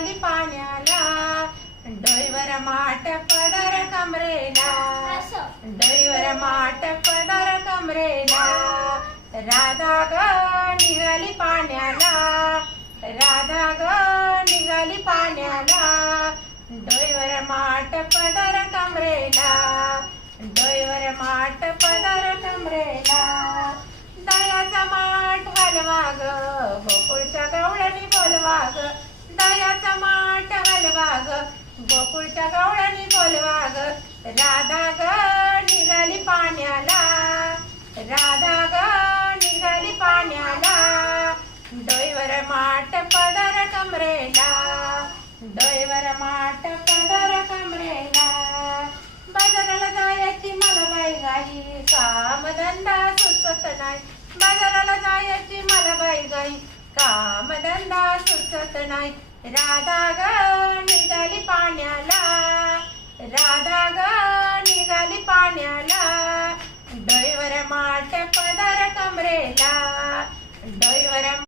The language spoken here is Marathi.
निघाली पाण्याला, डोईवर माठ पदर कमरेला, डोईवर माठ पदर कमरेला. राधा ग निघाली पाण्याला, राधा ग निघाली पाण्याला, डोईवर माठ पदर कमरेला, डोईवर माठ पदर कमरेला. दयाचा माठ हलवा ग गोकुळच्या गवळणी बोलवा ग, दयाचा माठ हलवा ग गोकुळच्या गवळणी बोलवा ग. राधा ग निघाली पाण्याला, राधा ग निघाली पाण्याला, डोईवर माठ पदर कमरेला, डोईवर माठ पदर कमरेला. बाजाराला जायची मला बाई गाई, कामधंदा सुचत नाही, बाजाराला जायची मला बाई गाई, कामधंदा सुचत नाही. राधा ग निघाली पाण्याला, राधा ग निघाली पाण्याला, डोईवर माठ पदर कमरेला, डोईवर